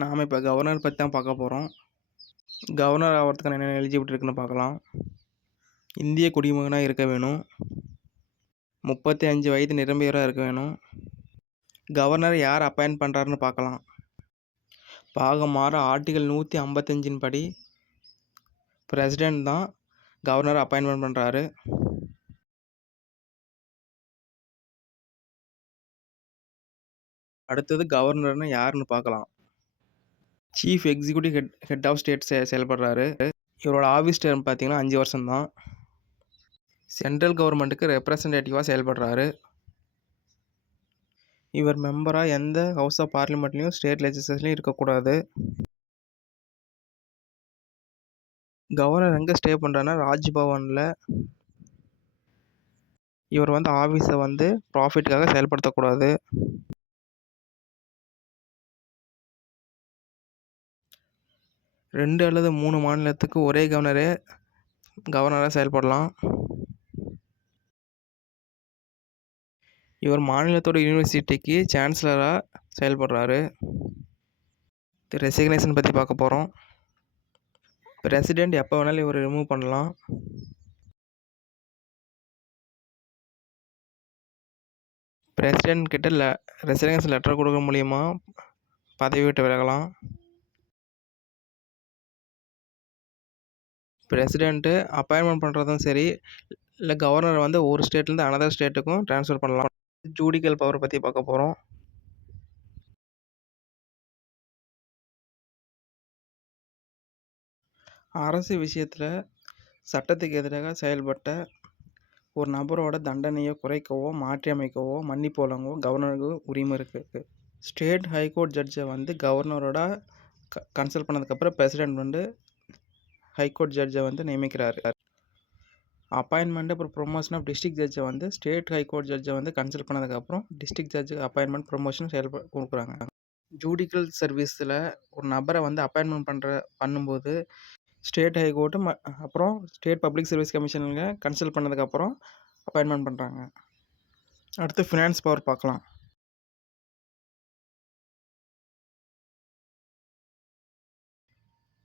நாம இப்ப கவர்னர் பத்தி தான் பார்க்க போறோம். கவர்னர் ஆவறதுக்கான என்னென்ன எலிஜிபிலிட்டி இருக்குன்னு பார்க்கலாம். இந்திய குடிமகனா இருக்க வேணும். 35 வயது நிரம்பியவரா இருக்க வேணும். கவர்னர் யார் அப்பாயிண்ட் பண்றாருன்னு பார்க்கலாம். பாகம் 6 ஆர்டிகல் 155 படி பிரசிடென்ட் தான் கவர்னர் அப்பாயின்ட்மெண்ட் பண்றாரு. அடுத்தது கவர்னர்னா யாருன்னு பார்க்கலாம். Chief executive head of state செயல்படுறாரு. இவரோட ஆஃபீஸ் டேர்ம் பார்த்தீங்கன்னா 5 வருஷம் தான். சென்ட்ரல் கவர்மெண்ட்டுக்கு ரெப்ரசன்டேட்டிவாக செயல்படுறாரு. இவர் மெம்பராக எந்த ஹவுஸ் ஆஃப் பார்லிமெண்ட்லையும் ஸ்டேட் லெஜிஸ்லேஷன்லையும் இருக்கக்கூடாது. கவர்னர் எங்கே ஸ்டே பண்ணுறாருன்னா ராஜ்பவனில். இவர் ஆஃபீஸை ப்ராஃபிட்காக செயல்படுத்தக்கூடாது. ரெண்டு அல்லது 3 மாநிலத்துக்கு ஒரே கவர்னரே கவர்னராக செயல்படலாம். இவர் மாநிலத்தோட யூனிவர்சிட்டிக்கு சான்சலராக செயல்படுறாரு. ரெசிக்னேஷன் பற்றி பார்க்க போகிறோம். பிரசிடெண்ட் எப்போ வேணாலும் இவர் ரிமூவ் பண்ணலாம். பிரசிடெண்ட் கிட்ட ரெசிக்னேஷன் லெட்டர் கொடுக்க மூலியமா பதவி விட்டு விலகலாம். பிரசிடெண்ட்டு அப்பாயின்மெண்ட் பண்ணுறதும் சரி, இல்லை கவர்னர் ஒரு ஸ்டேட்லேருந்து அனதர் ஸ்டேட்டுக்கும் ட்ரான்ஸ்ஃபர் பண்ணலாம். ஜூடிக்கல் பவர் பற்றி பார்க்க போகிறோம். அரசு விஷயத்தில் சட்டத்துக்கு எதிராக செயல்பட்ட ஒரு நபரோட தண்டனையை குறைக்கவோ, மாற்றி அமைக்கவோ, மன்னிப்பு வழங்கவோ கவர்னருக்கு உரிமை இருக்குது. ஸ்டேட் ஹைகோர்ட் ஜட்ஜை கவர்னரோட கன்சல்ட் பண்ணதுக்கப்புறம் பிரசிடெண்ட் ஹைகோர்ட் ஜட்ஜை நியமிக்கிறாரு. அப்பாயின்மெண்ட் அப்புறம் ப்ரொமோஷன் ஆஃப் டிஸ்ட்ரிக்ட் ஜட்ஜை ஸ்டேட் ஹைகோர்ட் ஜட்ஜை கன்சல்ட் பண்ணதுக்கப்புறம் டிஸ்ட்ரிக்ட் ஜட்ஜுக்கு அப்பாயின்மெண்ட் ப்ரொமோஷன் கொடுக்குறாங்க. ஜூடிக்கல் சர்வீஸில் ஒரு நபரை அப்பாயின்மெண்ட் பண்ணும்போது ஸ்டேட் ஹைகோர்ட்டு அப்புறம் ஸ்டேட் பப்ளிக் சர்வீஸ் கமிஷனுங்க கன்சல்ட் பண்ணதுக்கப்புறம் அப்பாயின்மெண்ட் பண்ணுறாங்க. அடுத்து ஃபினான்ஸ் பவர் பார்க்கலாம்.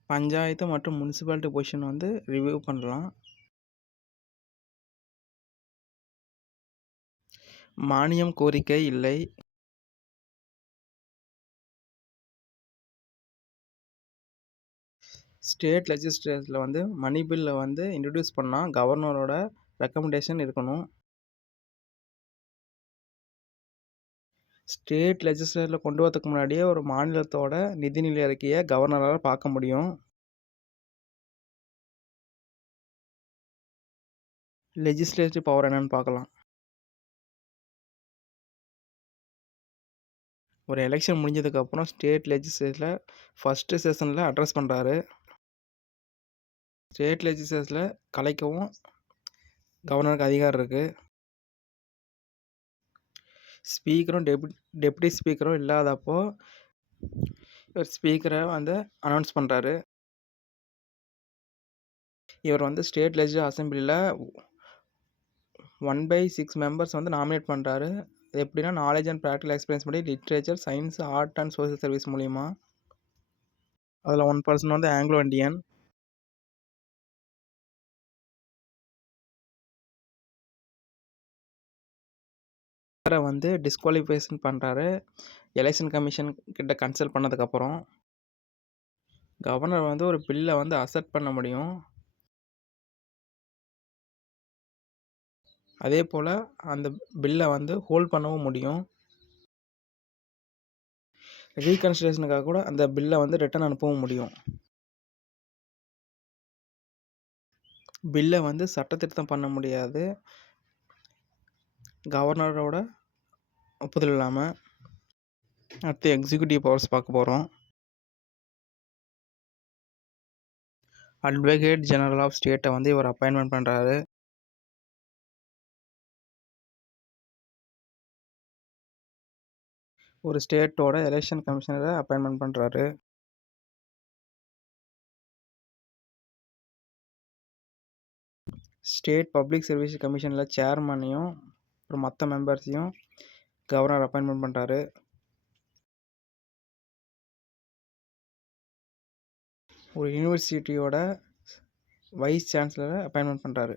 பஞ்சாயத்து மற்றும் முனிசிபாலிட்டி பொசிஷன் ரிவ்யூ பண்ணலாம். மானியம் கோரிக்கை இல்லை. ஸ்டேட் லெஜிஸ்லேச்சரில் மணி பில்லை இன்ட்ரடியூஸ் பண்ணால் கவர்னரோட ரெக்கமெண்டேஷன் இருக்கணும். ஸ்டேட் லெஜிஸ்லேச்சரில் கொண்டு வரதுக்கு முன்னாடியே ஒரு மாநிலத்தோட நிதிநிலை அறிக்கையை கவர்னரால் பார்க்க முடியும். லெஜிஸ்லேட்டிவ் பவர் என்னன்னு பார்க்கலாம். ஒரு எலெக்ஷன் முடிஞ்சதுக்கப்புறம் ஸ்டேட் லெஜிஸ்லேச்சரில் ஃபஸ்ட்டு செஷனில் அட்ரஸ் பண்ணுறாரு. ஸ்டேட் லெஜிஸ்லேச்சரில் கலைக்கவும் கவர்னருக்கு அதிகாரம் இருக்குது. ஸ்பீக்கரும் டெப்டி ஸ்பீக்கரும் இல்லாதப்போ இவர் ஸ்பீக்கரை அனௌன்ஸ் பண்ணுறாரு. இவர் ஸ்டேட் லெஜிஸ்லேட்டிவ் அசம்பிளியில் 1/6 மெம்பர்ஸ் நாமினேட் பண்ணுறாரு. எப்படின்னா நாலேஜ் அண்ட் ப்ராக்டிகல் எக்ஸ்பீரியன்ஸ் படி literature, science, art and social service மூலிமா. அதில் 1 பர்சன் ஆங்கிலோ இண்டியன். டிஸ்குவாலிஃபிகேஷன் பண்ணுறாரு. எலெக்ஷன் கமிஷன் கிட்ட கன்சல்ட் பண்ணதுக்கப்புறம் கவர்னர் ஒரு பில்லை அக்செப்ட் பண்ண முடியும். அதே போல் அந்த பில்லை ஹோல்ட் பண்ணவும் முடியும். ரீகன்சிடரேஷனுக்காக கூட அந்த பில்லை ரிட்டர்ன் அனுப்பவும் முடியும். பில்லை சட்டத்திருத்தம் பண்ண முடியாது கவர்னரோட ஒப்புதல் இல்லாமல். அடுத்து எக்ஸிக்யூட்டிவ் பவர்ஸ் பார்க்க போகிறோம். அட்வொகேட் ஜெனரல் ஆஃப் ஸ்டேட்டை இவர் அப்பாயின்மெண்ட் பண்ணுறாரு. ஒரு ஸ்டேட்டோட எலெக்ஷன் கமிஷனரை அப்பாயின்மெண்ட் பண்ணுறாரு. ஸ்டேட் பப்ளிக் சர்வீஸ் கமிஷனில் சேர்மனையும் அப்புறம் மற்ற மெம்பர்ஸையும் கவர்னர் அப்பாயின்மெண்ட் பண்ணுறாரு. ஒரு யுனிவர்சிட்டியோட வைஸ் சான்சலரை அப்பாயின்ட்மெண்ட் பண்ணுறாரு.